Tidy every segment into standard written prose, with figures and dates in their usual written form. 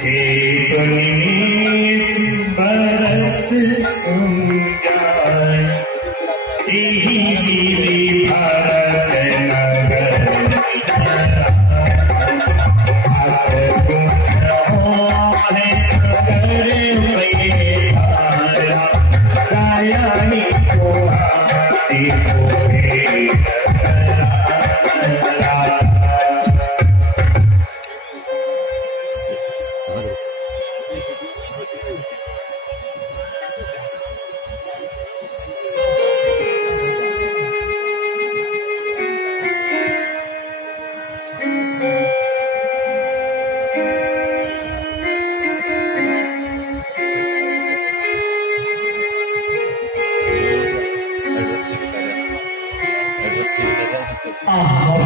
एक उन्नीस बरस सुन जाए यही भारत नगर आस है नगर में राया ही को हाथी को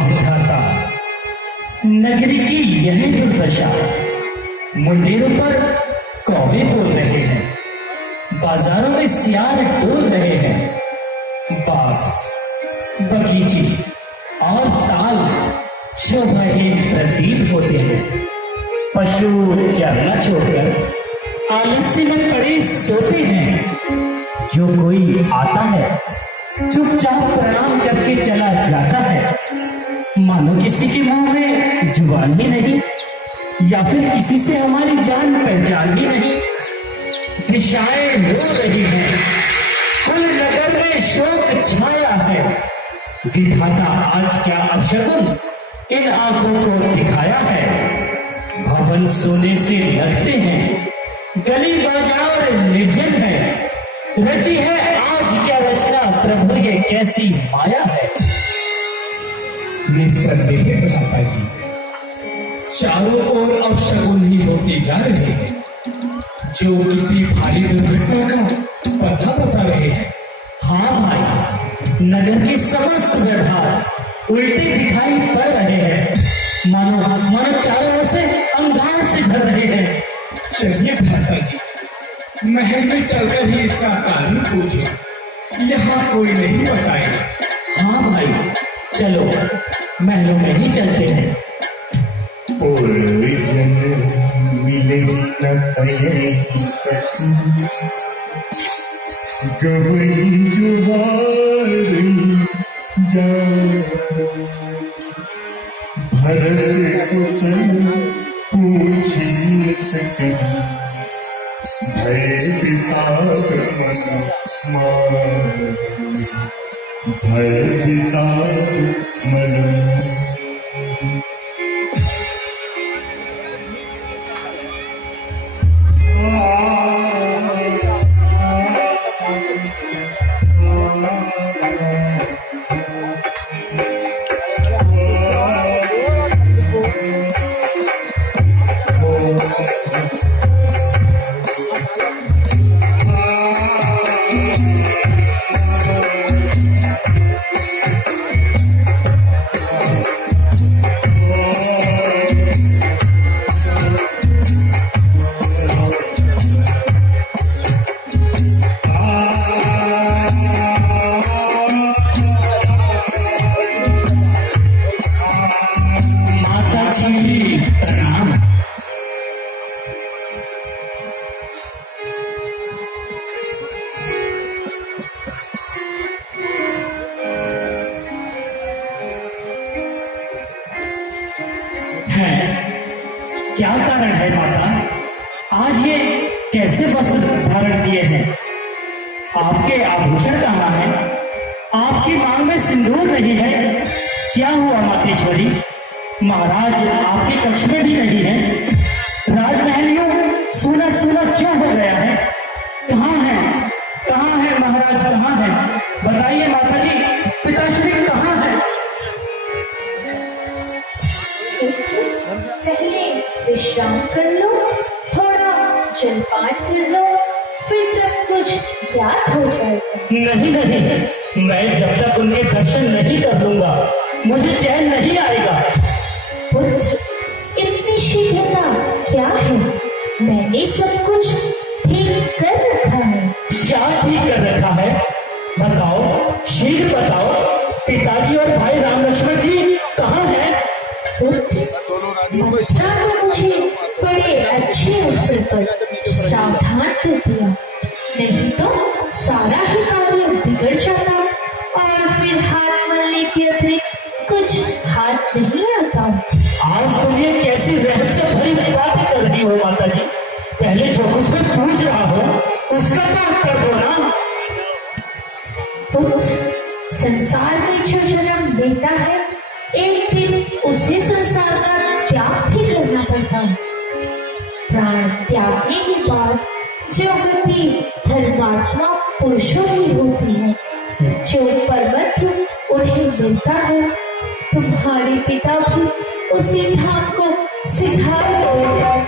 विधाता, नगरी की यह दुर्दशा। मुंडेरों पर कौवे बोल रहे हैं, बाजारों में सियार डोल रहे हैं, बाग बगीचे और ताल शोभाहीन प्रतीत होते हैं। पशु चरना छोड़कर आलस्य में पड़े सोते हैं। जो कोई आता है चुपचाप प्रणाम करके चला जाता है, मानो किसी के मुंह में जुबान ही नहीं, या फिर किसी से हमारी जान पहचान ही नहीं। दिशाएं रो रही हैं, कुल नगर में शोक छाया है। विधाता आज क्या अपशकुन इन आंखों को दिखाया है। भवन सोने से लगते हैं, गली बाजार निर्जन है। रची है आज क्या रचना, प्रभु ये कैसी माया है। निस्संदेह भ्राता जी, चारों ओर अपशकुन ही होते जा रहे हैं, जो किसी भारी दुर्घटना का पता बता रहे हैं। हाँ भाई, नगर के समस्त व्यवहार उल्टे दिखाई पड़ रहे हैं, मानो चारों ओर से अंगार से भर रहे हैं। चलिए भ्राता जी, महल में चलकर ही इसका कारण पूछे, यहाँ कोई नहीं बताएगा। हाँ भाई, चलो महलों में ही चलते हैं। मिले न गवई जुहार जा भरत कुशल पूछी भय विषाद भय विषाद मन क्या कारण है माता, आज ये कैसे वस्त्र धारण किए हैं? आपके आभूषण कहाँ हैं? आपकी मांग में सिंदूर नहीं है। क्या हुआ मातेश्वरी? महाराज आपके कक्ष में भी नहीं है। राजमहलियों सूना सूना क्यों हो गया है? कहाँ है? कहाँ है महाराज, कहाँ है? बताइए माता जी, पिताश्री कहाँ है? पहले विश्राम कर लो, थोड़ा जलपान कर लो, फिर सब कुछ याद हो जाएगा। नहीं नहीं, मैं जब तक उनके दर्शन नहीं कर लूंगा मुझे चैन नहीं आएगा। पुत्र, इतनी शीघ्रता क्या है? मैंने सब कुछ ठीक कर रखा है। क्या ठीक कर रखा है? बताओ, शीघ्र बताओ। पिताजी और भाई राम लक्ष्मण जी कहाँ हैं? पुत्र, बच्चा ने मुझे बड़े अच्छे अवसर पर सावधान कर दिया, नहीं तो सारा ही कार्य बिगड़ जाता और फिर हाथ मलने के अतिरिक्त कुछ हाथ नहीं आता। आज तुम ये कैसी रहस्य भरी बातें कर रही हो माता जी? पहले जो कुछ मैं पूछ रहा हूँ उसका तो उत्तर दो ना। पुत्र, संसार में जो जन्म लेता है एक दिन उसे संसार का त्याग भी करना पड़ता है। प्राण त्यागने के बाद जो गति धर्मात्मा पुरुषों की होती है, जो परमत्र उन्हें मिलता है, तुम्हारे पिता भी उसी धाम को सिधार गए।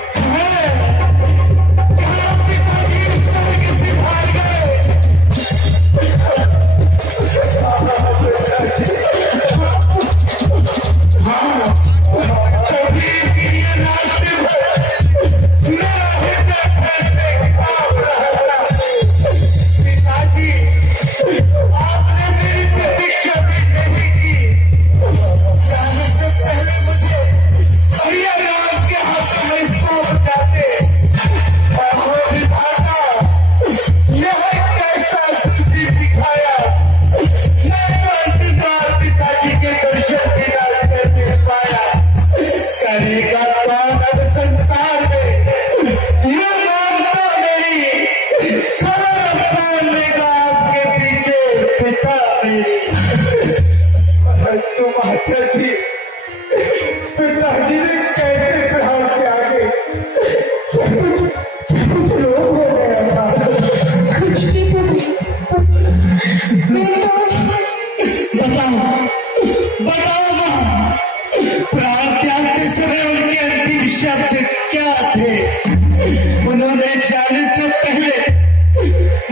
पिताजी ने कैसे पढ़ाओ के आगे कुछ लोग हो गया था। कुछ भी तो नहीं। बताओ मां, प्राण त्याग के समय उनके अंतिम शब्द क्या थे? उन्होंने जाने से पहले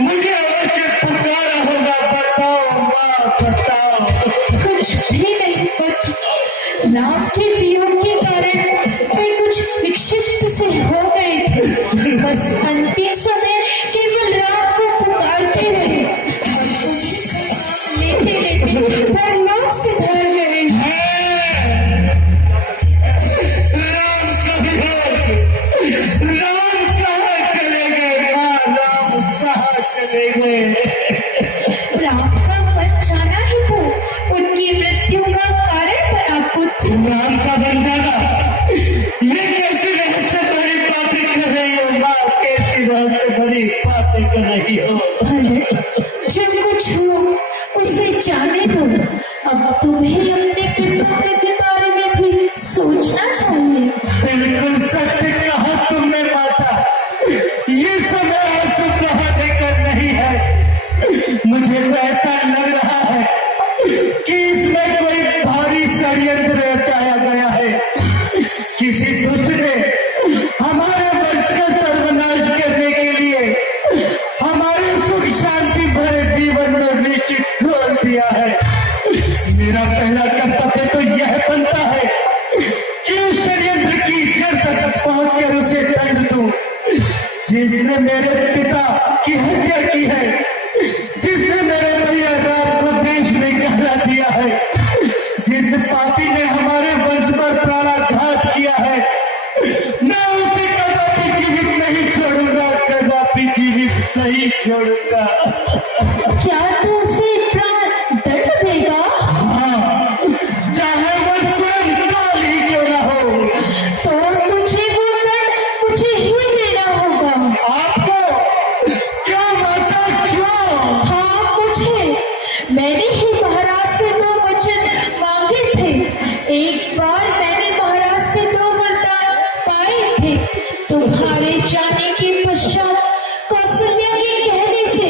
मुझे अवश्य पुकारा होगा। बताओ मां, बताओ। कुछ भी नहीं पुत्र, राम के वियोग के कारण वे कुछ विक्षिप्त से हो गए थे। बस अंतिम समय केवल राम को पुकारते रहे और उन्हीं लेते परलोक से धर गए। राम कहाँ चले गए मां? राम कहाँ चले गए? राम का बन जाना ही तो उनकी मृत्यु का कारण बना पुत्र। राम का बन जाना, ये कैसी रहस्य भरी बातें कर रही हो माँ? कैसी रहस्य भरी बातें कर रही हो? जो कुछ हो उसे जाने दो। अब तुम्हें अपने कर्तव्य के बारे में भी सोचना चाहिए। बिल्कुल सत्य कहा तुमने माता। ये समय आंसू बहाने का नहीं है। मुझे तो ऐसा लग रहा है कि इसमें कोई भारी षड्यंत्र रचाया गया है। किसी दुष्ट ने हमारे वंश का सर्वनाश करने के लिए हमारे सुख शांति भरे जीवन में बीच ढोल दिया है। मेरा पहला कर्तव्य तो यह बनता है कि उस षड्यंत्र की जड़ तक पहुंचकर उसे दंड दूं, जिसने मेरे पिता की हत्या की है, जिसने मेरे भैया राम को देश निकाला दिया है, जिस पापी ने हमारे वंश पर प्राणाघात किया है, मैं उसे कदापि जीवित नहीं छोड़ूंगा, कदापि जीवित नहीं छोड़ूंगा। क्या तू उसे प्राण दंड देगा? हाँ, चाहे वो स्वयं काल ही क्यों न हो। तो तुझे वो दंड मुझे ही देना होगा। आपको क्यों माता, क्यों? हाँ मुझे, मैंने ही महाराज से 2 वचन मांगे थे। एक बार मैंने महाराज से 2 वरदान पाए थे। तुम्हारे जाने के पश्चात कौशल्या के कहने से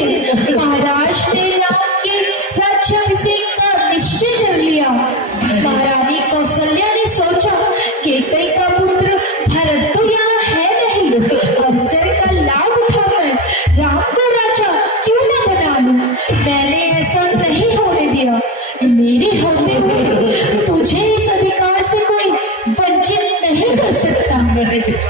महाराज ने राम के राज्याभिषेक का निश्चय कर लिया। महारानी कौशल्या ने सोचा कि कैकेयी का पुत्र भरत तो यहाँ है नहीं, अवसर का लाभ उठाकर राम को राजा क्यों न बना लूं। मैंने ऐसा नहीं होने दिया। मेरे होते हुए तुझे इस अधिकार से कोई वंचित नहीं कर सकता।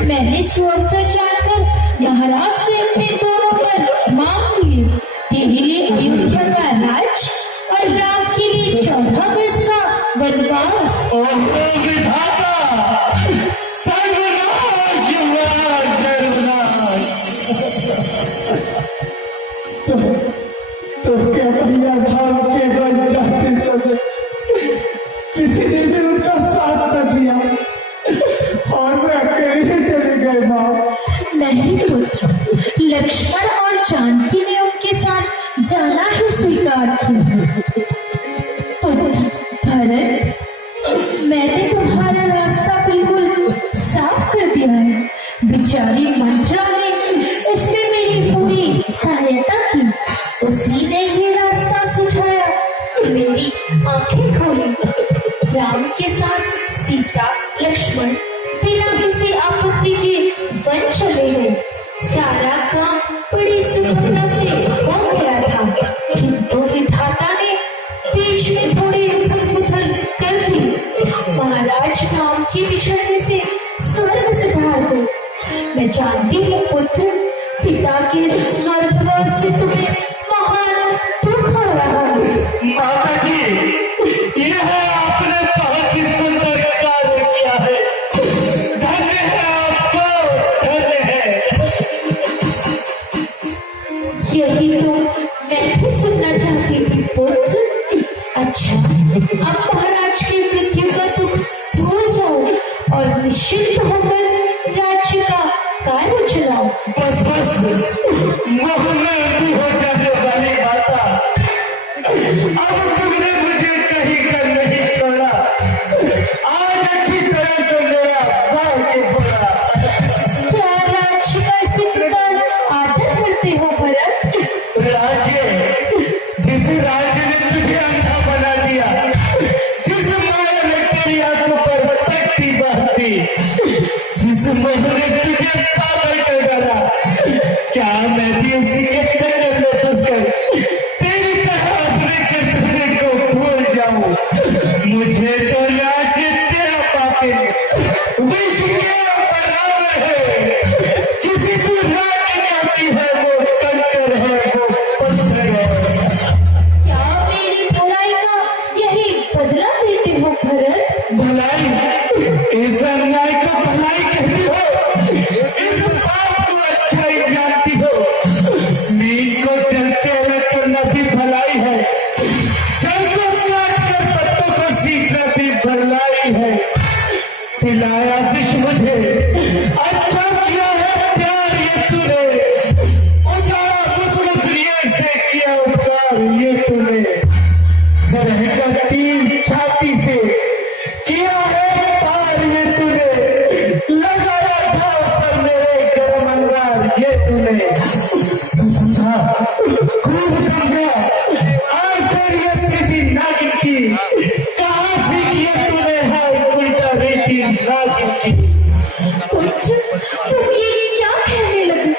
मैंने सुअवसर जानकर महाराज से अपने दोनों पर मांग लिए। तेरे लिए अयोध्या का राज और राम के लिए 14 वर्ष का वनवास। ओहो विधाता, नहीं पुत्र, लक्ष्मण और जानकी ने उनके साथ जाना ही स्वीकार किया। पुत्र भरत, मैंने तुम्हारा रास्ता बिल्कुल साफ कर दिया है। बेचारी मंत्रा ने इसमें मेरी पूरी सहायता की, उसी ने ये रास्ता सुझाया, मेरी आंखें खोली। राम के साथ सीता लक्ष्मण बिना किसी आपत्ति के वन चले गए। सारा काम बड़ी सुगमता से हो गया था, किंतु विधाता ने बीच में थोड़ी उथल कर दी। महाराज राम के बिछड़ने से स्वर्ग सिधार गए। मैं जानती हूँ पुत्र, पिता के स्वर्गवास से तुम्हें महान दुख हो रहा है। माता जी, यह आपने बहुत ही सुंदर कार्य किया है। धन्य है आपको, धन्य है। यही तो मैं भी सुनना चाहती थी पुत्र। अच्छा, अब महाराज की मृत्यु का दुख भूल जाओ और निश्चिंत होकर राज्य का कार्य चलाओ। बस बस, मोह में अंधी हो जाने वाली माता, अब तुमने मुझे कहीं कर नहीं छोड़ा। आज अच्छी तरह से मेरा भाग्य बोला। क्या राज्य का इसी प्रकार आदर करते हो भरत? राज्य, जिस राज्य ने तुझे अंधा बना दिया, जिस माया ने तेरी आंखों पर पट्टी बांधी, जिस मोह ने तुझे पागल कर डाला, क्या मैं भी उसी के चक्कर में फंसकर तेरी तरह अपने कर्तव्य को भूल जाऊं? मुझे तो राज्य तेरा पापी विष के बराबर है। किसी को राज्य में आती है वो कंकर है, वो पत्थर है। क्या मेरी भलाई का यही बदला लेते हो भरत? भलाई, इस अन्याय को भलाई कहती हो, इस पाप को अच्छाई जानती हो। नींद को जल से अलग करना भी भलाई है, जल को काट कर पत्तों को सीखना भी भलाई है। पिलाया विष मुझे, अच्छा किया है प्यार ये तूने, उजाला कुछ प्रिय से किया उपकार ये तूने। रहकर तीर छाती से किया है पार ये तूने, लगाया घाव पर मेरे गर्म अंगार ये तूने। समझा, खूब समझा, आज तेरी स्थिति नागिन की कहाँ सीखी है तूने है उल्टा रीति नागिन की। पुत्र, तुम ये क्या कहने लगे?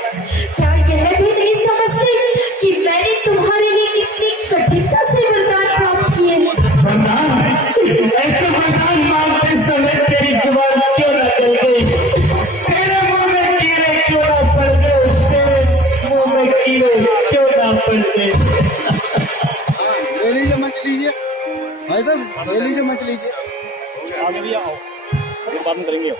क्या यह भी नहीं समझते कि मैंने तुम्हारे लिए कितनी कठिनता से वरदान प्राप्त किए? वरदान, ऐसे वरदान मांगते समय तेरी जुबान क्यों न चल गई? तेरे मुंह में कीड़े क्यों न पड़ गए? तेरे मुंह में कीड़े क्यों न पड़ गए? ले लीजिए, मत लीजिए भाई साहब, ले लीजिए, मत लीजिए। आगे भी आओ, बाद में करेंगे।